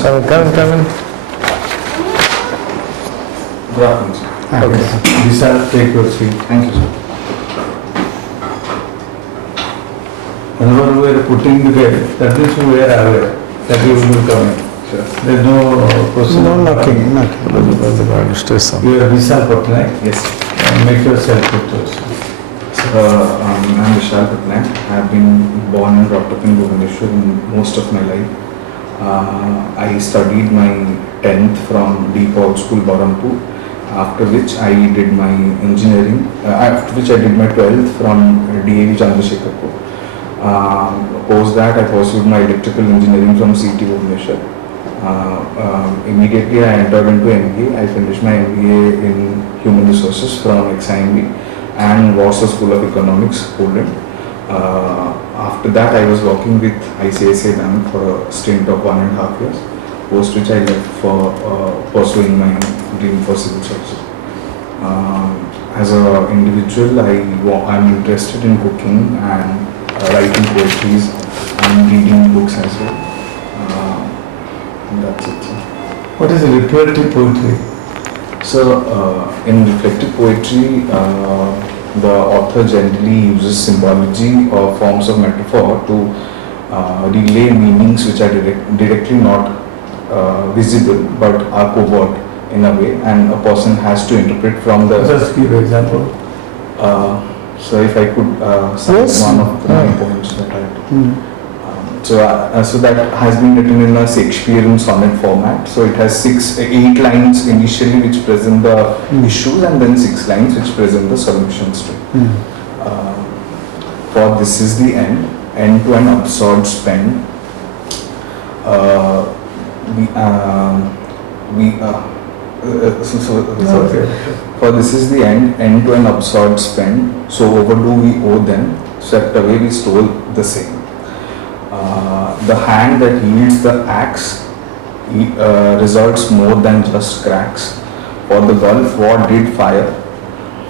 Come in. Good afternoon, sir. Okay. Vishal, take your seat. Thank you, sir. Whenever we are putting together, that means we are aware that you will come in. Sure. There is no question. No, nothing. You are Vishal Pattnaik. Yes. Make yourself pictures. I'm Vishal Pattnaik. I have been born and brought up in Bhubaneswar most of my life. I studied my 10th from Deep School, Barampu, after which I did my engineering, after which I did my 12th from DAV Chandrasekharpur. Post that I pursued my electrical engineering from CT Bhubaneswar. Immediately I entered into MBA. I finished my MBA in Human Resources from XIMB and Warsaw School of Economics, Poland. After that I was working with ICICI Bank for a stint of 1.5 years, post which I left for pursuing my dream for civil services. As an individual, I'm interested in cooking and writing poetries and reading books as well. And that's it. What is reflective poetry? So, in reflective poetry, the author generally uses symbology or forms of metaphor to relay meanings which are directly not visible but are covert in a way, and a person has to interpret from the... Just give example. So if I could cite one of my poems that I so that has been written in a Shakespearean sonnet format. So it has 8 lines initially which present the issues, and then 6 lines which present the solutions to it. For this is the end to an absurd spend. For this is the end to an absurd spend. So overdue we owe them, swept away we stole the same. The hand that yields the axe results more than just cracks. For the Gulf War did fire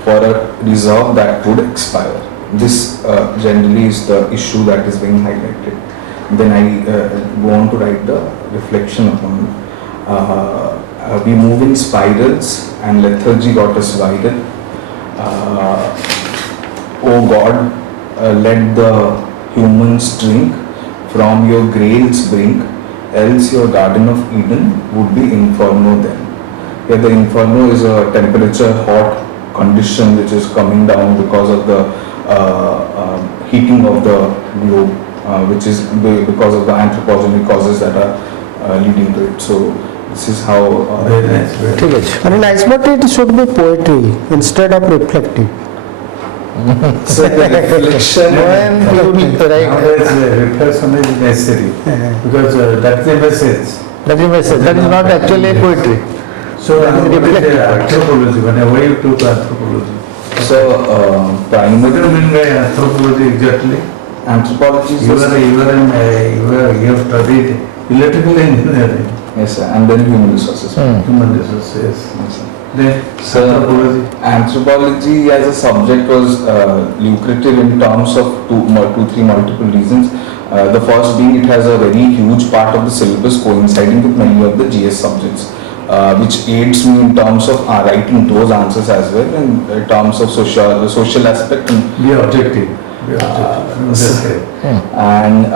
for a reserve that would expire. This generally is the issue that is being highlighted. Then I go on to write the reflection upon it. We move in spirals and lethargy got us wider. Oh God, let the humans drink from your grail's brink, else your Garden of Eden would be inferno then. Here the inferno is a temperature hot condition which is coming down because of the heating of the globe, which is because of the anthropology causes that are leading to it. So this is how... Very nice. Very nice, but it should be poetry instead of reflective. So the reflection When you write, Nowadays, reflection is necessary because that's the message. that is message. That is not actually poetry. So, That is what is reflective. anthropology? Whenever you took anthropology, So, what do primary you mean by anthropology exactly? anthropology is You have studied electrical engineering, yes, sir, and then human resources. human resources. Yes, sir. Then So, anthropology. anthropology as a subject was lucrative in terms of three multiple reasons. The first being it has a very huge part of the syllabus coinciding with many of the GS subjects, which aids me in terms of writing those answers as well, in terms of the social aspect. Be objective. Be objective. And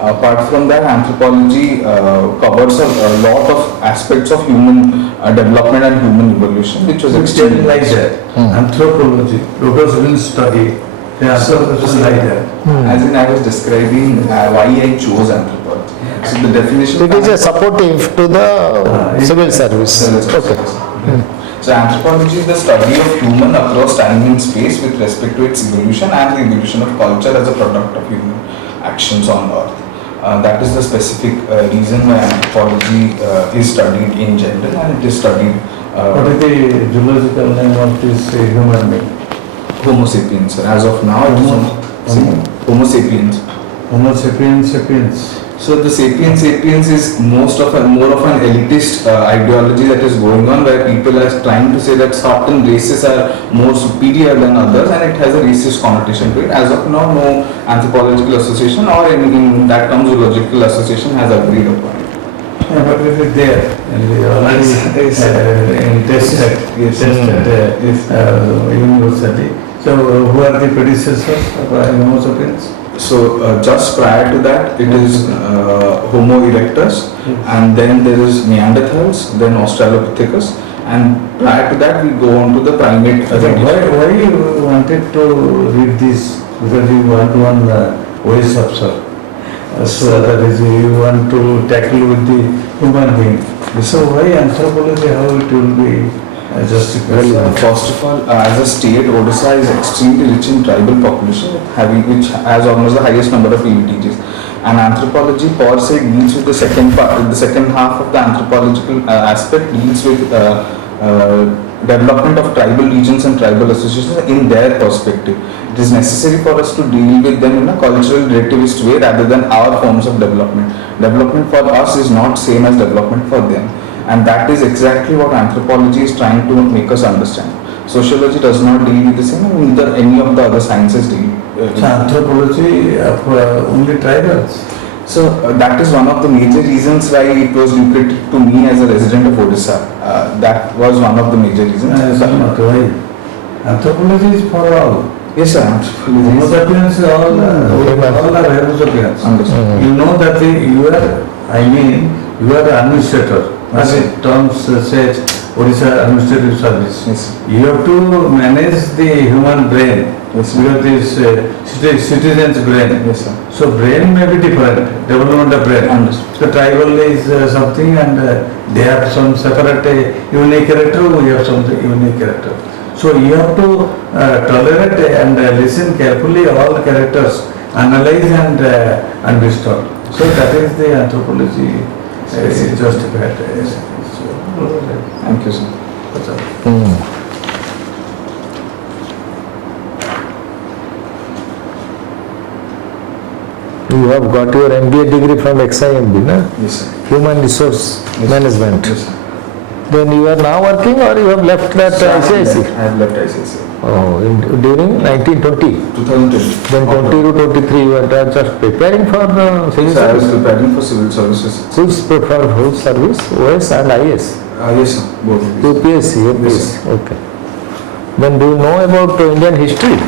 apart from that, anthropology covers a lot of aspects of human development and human evolution, which was extremely Like that. Anthropology, locals will study. The anthropology like that. As in, I was describing why I chose anthropology. So the definition. It is a supportive to the civil service. Okay. So anthropology is the study of human across time and space with respect to its evolution and the evolution of culture as a product of human actions on earth. That is the specific reason why anthropology is studied in general, and it is studied. What is the zoological name of this human being? Homo sapiens. As of now, it is Homo sapiens. Homo sapiens sapiens. So the sapiens is more of an elitist ideology that is going on, where people are trying to say that certain races are more superior than others, and it has a racist connotation to it. As of now, no anthropological association or in that term zoological association has agreed upon it. But it is there, and we already Yes. tested, university. So who are the predecessors of Homo sapiens? So just prior to that, it is Homo erectus, and then there is Neanderthals, then Australopithecus, and prior to that we go on to the primate. Why you wanted to read this? Because you want one voice observe. So that is you want to tackle with the human being. So why anthropology? How it will be justified? First of all, as a state, Odisha is extremely rich in tribal population, which has almost the highest number of EVTGs. And anthropology per se deals with the second part, the second half of the anthropological aspect deals with development of tribal regions and tribal associations in their perspective. It is necessary for us to deal with them in a cultural relativist way rather than our forms of development. Development for us is not same as development for them. And that is exactly what anthropology is trying to make us understand. Sociology does not deal with the same, and neither any of the other sciences deal. So anthropology of only tribals. So that is one of the major reasons why it was lucrative to me as a resident of Odisha. That was one of the major reasons. Not why. Anthropology is for all. Yes, sir. Homo Anthropology is sapiens is all are Homo sapiens. understood. You know that you are the administrator. As it terms says, Odisha Administrative Service. Yes. You have to manage the human brain. Yes. Because this citizen's brain. Yes, sir. So brain may be different, development of brain. Understood. So tribal is something, and they have some separate unique character, we have something unique character. So you have to tolerate and listen carefully all characters, analyze and restore. So that is the anthropology justified. Thank you, sir. That's all. You have got your MBA degree from XIMB, na? Yes, sir. Human Resource Yes. Management. Yes, sir. Then you are now working or you have left that So I ICIC? have left ICIC. Oh, during 1920. 2020. Then 20 to 23 you are just preparing for civil So I was service. preparing for civil services. Which service? OS and IS? Yes, sir. Both of these. UPSC, Yes, UPSC. Okay. Then do you know about Indian history?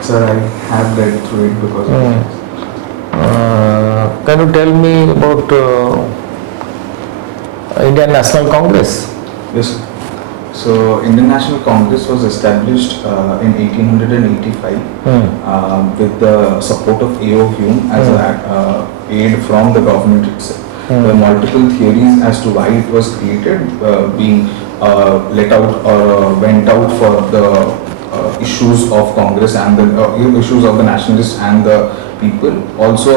Sir, I have read through it because of Hmm. it. Can you tell me about Indian National Congress? Yes, sir. So, Indian National Congress was established in 1885 with the support of A.O. Hume as an aid from the government itself. There are multiple theories as to why it was created, being let out or went out for the issues of Congress and the issues of the nationalists and the people. Also,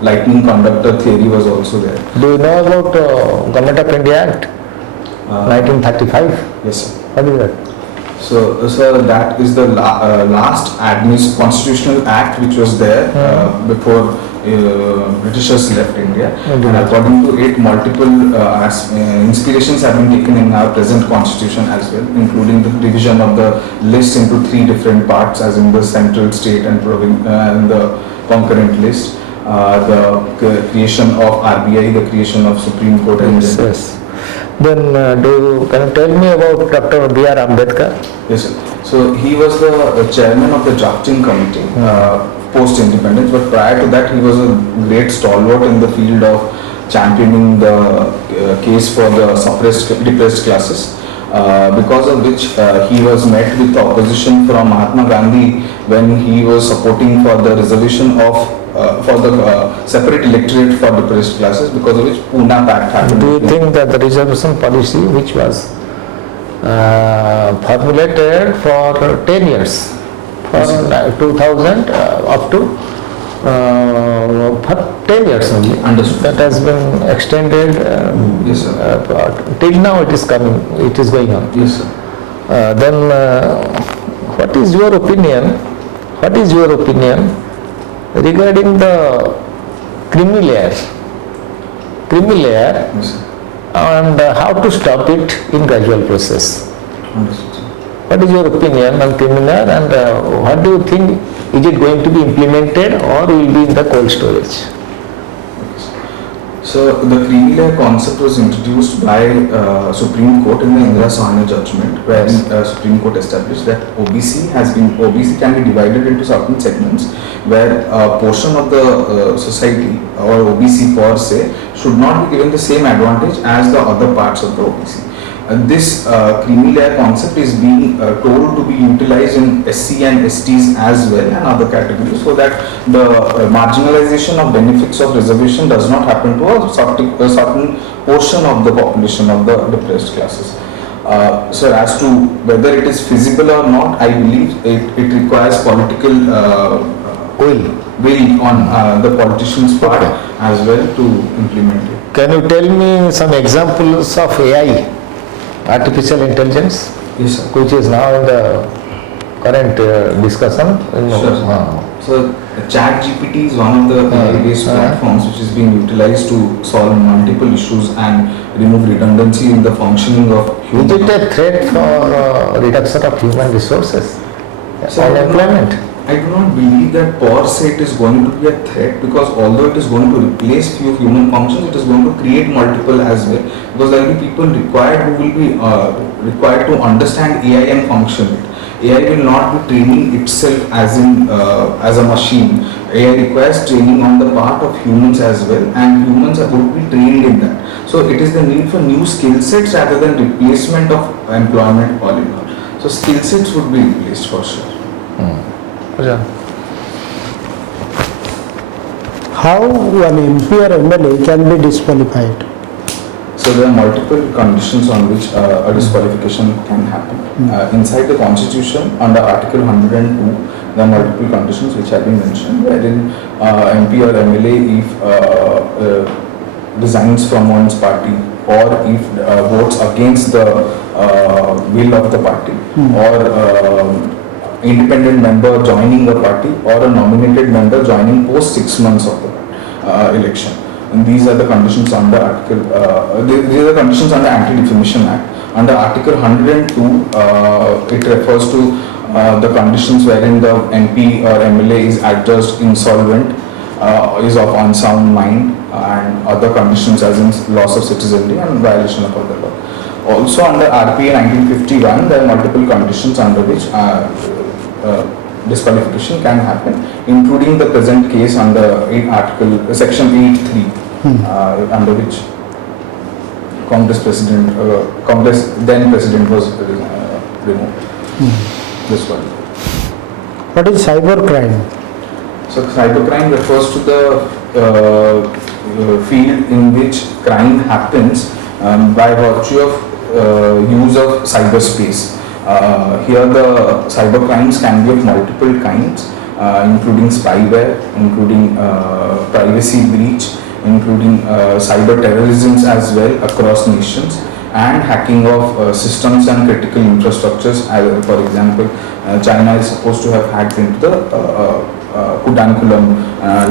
lightning conductor theory was also there. Do you know about Government of India Act 1935? Yes, sir. What is that? So, sir, that is the last constitutional act which was there before Britishers left India. Okay. And according to it, multiple inspirations have been taken in our present constitution as well, including the division of the list into 3 different parts, as in the central, state, and and the concurrent list. The creation of RBI, the creation of Supreme Court, and Yes, yes. Then can you tell me about Dr. B.R. Ambedkar? Yes, sir. So he was the chairman of the drafting committee post-independence, but prior to that he was a great stalwart in the field of championing the case for the depressed classes, because of which he was met with opposition from Mahatma Gandhi when he was supporting for the resolution of for the separate electorate for depressed classes, because of which Pune Pact happened. Do you think that the reservation policy which was formulated for 10 years, for 2000 up to for 10 years only, Understood. that has been extended Yes, sir. till now it is coming, it is going on. Yes, sir. Then what is your opinion? What is your opinion regarding the creamy layer? Creamy layer, Yes, sir. and how to stop it in gradual process? Understood, sir. What is your opinion on creamy layer, and what do you think, is it going to be implemented or will be in the cold storage? So the creamy layer concept was introduced by Supreme Court in the Indira Sahani judgment, wherein Supreme Court established that OBC can be divided into certain segments, where a portion of the society or OBC per se should not be given the same advantage as the other parts of the OBC. This creamy layer concept is being told to be utilized in SC and STs as well and other categories, so that the marginalization of benefits of reservation does not happen to a certain portion of the population of the depressed classes. So as to whether it is feasible or not, I believe it requires political will on the politicians' part as well to implement it. Can you tell me some examples of AI, artificial intelligence, Yes, sir. which is now in the current discussion? Sure. So ChatGPT is one of the AI-based platforms which is being utilized to solve multiple issues and remove redundancy in the functioning of Is human. it a threat for reduction of human resources, So, unemployment? I do not believe that per se it is going to be a threat, because although it is going to replace few human functions, it is going to create multiple as well, because there will be people required who will be required to understand AI and function it. AI will not be training itself as a machine. AI requires training on the part of humans as well, and humans are going to be trained in that. So it is the need for new skill sets rather than replacement of employment all in all. So skill sets would be replaced for sure. Yeah. How an MP or MLA can be disqualified? So there are multiple conditions on which a disqualification can happen. Inside the constitution, under Article 102, there are multiple conditions which have been mentioned, wherein MP or MLA, if resigns from one's party, or if votes against the will of the party, or independent member joining the party, or a nominated member joining post 6 months of the election. And these are the conditions under these are the conditions under Anti-Defamation Act. Under Article 102, it refers to the conditions wherein the MP or MLA is adjudged insolvent, is of unsound mind, and other conditions as in loss of citizenry and violation of other law. Also under RPA 1951, there are multiple conditions under which disqualification can happen, including the present case under Section 8(3), under which Congress then President was removed. This one. What is cybercrime? So cybercrime refers to the field in which crime happens by virtue of use of cyberspace. Here the cyber crimes can be of multiple kinds, including spyware, including privacy breach, including cyber terrorism as well across nations, and hacking of systems and critical infrastructures. For example, China is supposed to have hacked into the Kudankulam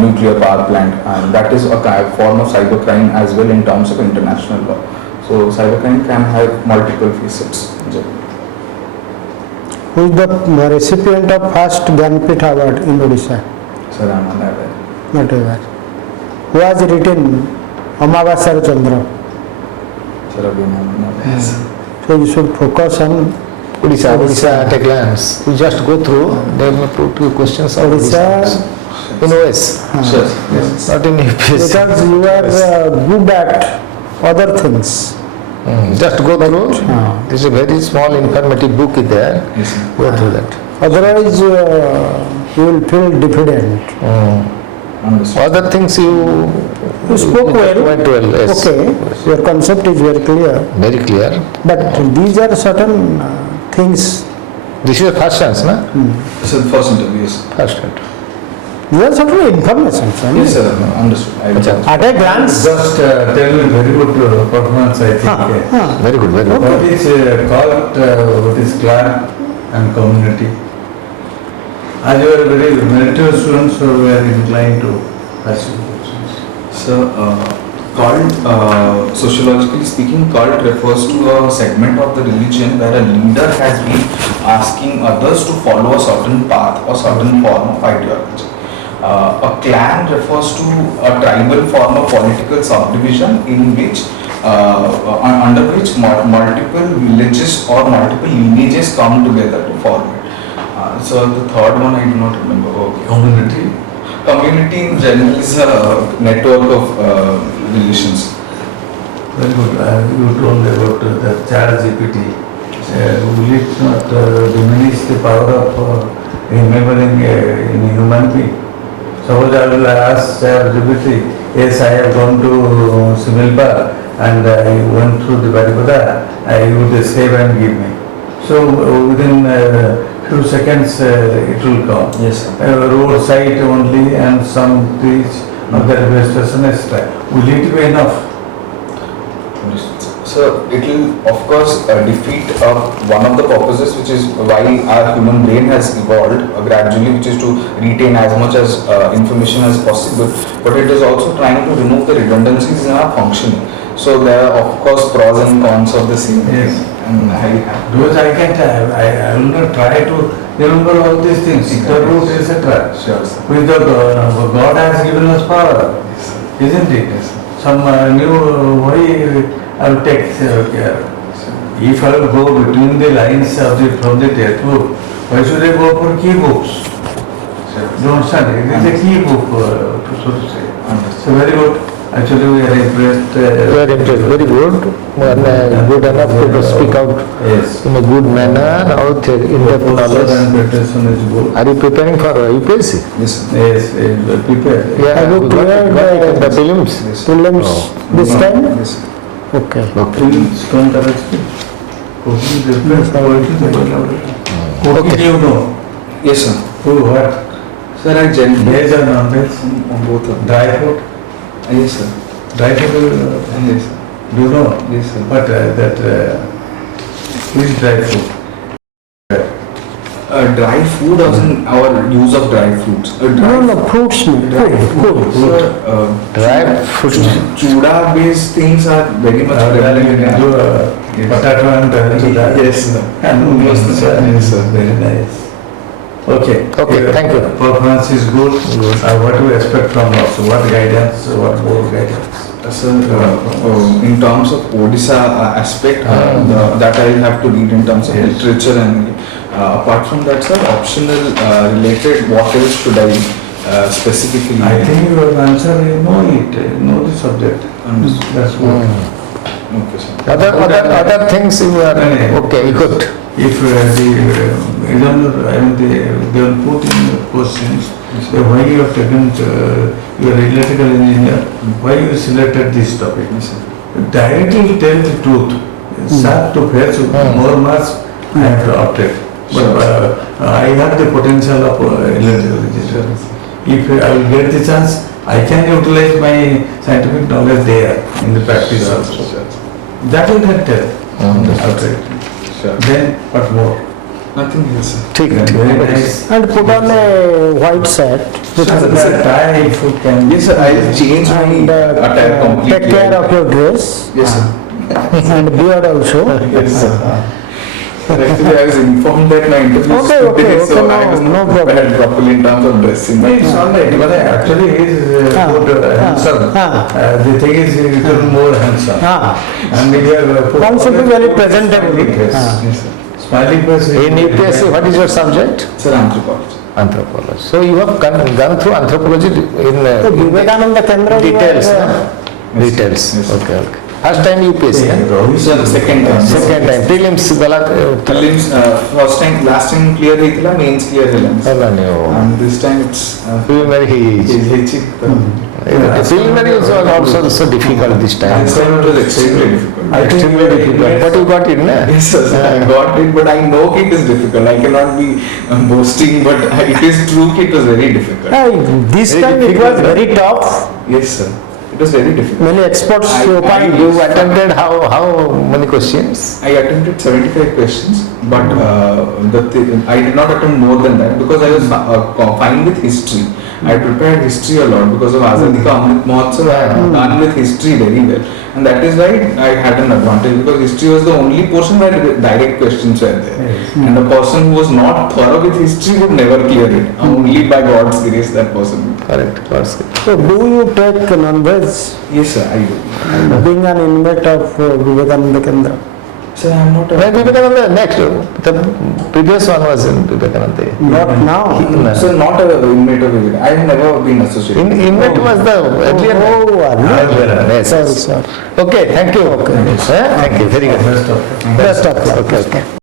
nuclear power plant, and that is a form of cybercrime as well in terms of international law. So cybercrime can have multiple facets. Who is the recipient of first Gyanpith Award in Odisha? Sir, I am not aware. Not aware. Who has written Amavasya Chandra? Sir, I am not aware. So you should focus on Odisha at a glance. You just go through, they may put you questions on Odisha. Odisha. In OS, Sure. Yes. not in UPSC. Because you are good at other things. Just go through. This is a very small informative book is there. Yes, sir. Go through that. Otherwise, you will feel diffident. Understood. Other things you spoke well. went well. Yes. Okay, your concept is very clear. Very clear. But these are certain things. This is the first chance, na? So first interview, yes. First chance. These are certain information. Yes, sir. Understood. I will. Acha. At a glance. Just tell me very good performance, I think. Very good, very good. What is called, what is clan and community? As you are very meritorious students, so we are inclined to pursue questions. So, cult, sociologically speaking, cult refers to a segment of the religion where a leader has been asking others to follow a certain path or certain form of ideology. A clan refers to a tribal form of political subdivision in which under which multiple villages or multiple lineages come together to form it. So the third one I do not remember. Okay. Community in general is a network of relations. Very good. You told about the chat GPT. Will it not diminish the power of remembering in a human being? Suppose I will ask chat GPT, yes, I have gone to Similpa and I went through the Baripada, I would save and give me. So within few seconds it will come. Yes. Roadside only and some trees of the railway station extra. Will it be enough? So it will of course defeat one of the purposes, which is why our human brain has evolved gradually, which is to retain as much as information as possible, but it is also trying to remove the redundancies in our functioning. So there are of course pros and cons of the same. Yes. And Because I can't, I will not try to remember all these things, the root, etc. Sure, sir. With the God has given us power, Yes, sir. isn't it? Yes, sir. Some new way I will take care. If I will go between the lines of from the textbook, why should I go for key books? Sure. You understand? It is a key book, so to say. Understood. So very good. Actually, we are impressed. Very impressed, very good, and good enough to speak out Yes. in a good manner, out in-depth knowledge. Preparation is good. Are you preparing for UPSC? Yes, sir. Yes, prepare. Yeah, Have you cleared the prelims. Yes. prelims this time? Yes, sir. Okay. Stone currency. Cooking difference, cooking you know. Yes, sir. Who, what? Sir, I generally Veg or non-veg? on both of them. Dry food? Yes, sir. Dry food, Yes, sir. do you know? Yes, sir. But that is dry food. Dry food as in our use of dry fruits. No, fruits, food. Sir, Dry fruits. Chuda based things are very much prevalent in Do our- Yes. potato and Yes, sir. And Yes, sir. Yes, sir. Very nice. Okay. Okay, thank you. Performance is good. What do you expect from us? What guidance, what more guidance? Sir, in terms of Odisha aspect, that I have to read in terms of Yes. literature, and apart from that, sir, optional related, what else should I specifically? I think your answer, you know it, you know the subject. Understood. That's good. Okay, sir. Other things you are, No. okay, good. If the examiner, I mean, they will put in questions, why you have taken, you are electrical engineer, why you selected this topic? Yes, sir. Directly tell the truth. Start to fetch more marks, I have to opted. But I have the potential of electrical engineer. If I will get the chance, I can utilize my scientific knowledge there in the practice also. That will help tell. Outright. Sure. Then what more? Nothing else, sir. ठीक है, Very ठीक है. nice. And put on a white shirt. That tie if you can. Yes, sir. I will change my And attire completely. take care of your dress Yes, sir. and beard also. Yes, sir. Actually, I was informed that my interview is Okay, today, so no, I was no not problem. prepared properly in terms of dressing. It's all right, but actually he is good, handsome. The thing is a little more handsome. And we have put Also be very presentable. smiling face. Yes, sir. Smiling face. In UPSC, what is your subject? Sir, anthropology. Anthropology. So you have gone through anthropology in So Vivekananda Kendra. details, you are, no? Details. Yes. Okay, okay. First time UPSC, huh? Sir, the second time. Second time. Prelims गला Prelims, first time, last time clear ହେଇଥିଲା, mains clear ହେଲାନି. पता नहीं हो. And this time it's Preliminary he ହେଇଛି. Preliminary is also so difficult this time. This time it was extremely difficult. Extremely difficult. But you got it, na? Yes, sir, I got it, but I know it is difficult. I cannot be boasting, but it is true it was very difficult. This Very time it difficult, was very tough. Yes, sir. It was very difficult. Many experts I- opined. You attempted how many questions? I attempted 75 questions, but I did not attempt more than that because I was fine with history. I prepared history a lot because of Azadi Ka Amrit Mahotsav. I had done with history very well, and that is why I had an advantage because history was the only portion where direct questions were there, Yes. and a person who was not thorough with history would never clear it. Only by God's grace that person. Correct, God's good. So do you take non-veg, Yes, sir, I do. being an inmate of Vivekananda Kendra? Sir, I am not a. When Vivekananda, next, the previous one was in Vivekananda. Not now. No. So not a inmate of Vivekananda. I have never been associated. Inmate was the earlier. Oh, are you? Yes, Sorry, yes. sir. Okay, thank you. Thank you, very good. Best of luck. Best of luck. Okay, okay.